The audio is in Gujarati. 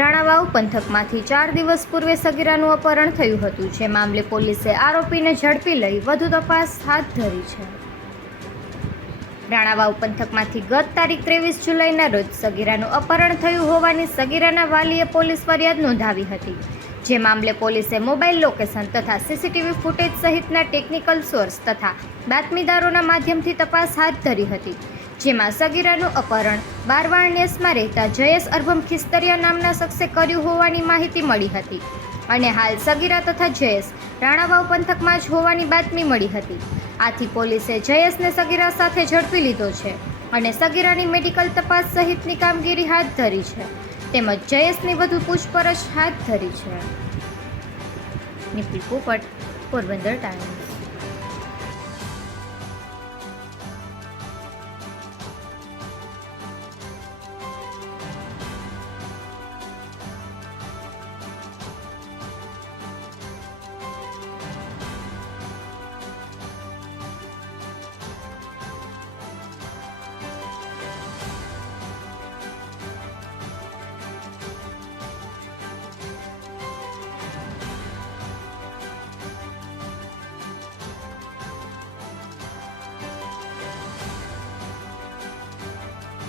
રાણાવાવ પંથકમાંથી 4 દિવસ પૂર્વે સગીરાનું અપહરણ થયું હતું, જે મામલે પોલીસે આરોપીને ઝડપી લઈ વધુ તપાસ હાથ ધરી છે. રાણાવાવ પંથકમાંથી ગત તારીખ 23 જુલાઈના રોજ સગીરાનું અપહરણ થયું હોવાની સગીરાના વાલીએ પોલીસ ફરિયાદ નોંધાવી હતી, જે મામલે પોલીસે મોબાઈલ લોકેશન તથા સીસીટીવી ફૂટેજ સહિતના ટેકનિકલ સોર્સ તથા બાતમીદારોના માધ્યમથી તપાસ હાથ ધરી હતી, જેમાં સગીરાનું અપહરણ બારવાણિયાસમાં રહેતા જયેશ અરભમ ખિસ્તરિયા નામના શખ્સે કર્યું હોવાની માહિતી મળી હતી અને હાલ સગીરા તથા જયેશ રાણાવાવ પંથકમાં જ હોવાની બાતમી મળી હતી. આથી પોલીસે જયેશને સગીરા સાથે ઝડપી લીધો છે અને સગીરાની મેડિકલ તપાસ સહિતની કામગીરી હાથ ધરી છે, તેમજ જયેશની વધુ પૂછપરછ હાથ ધરી છે. નિપુલ પોપટ, પોરબંદર ટાઈમ્સ.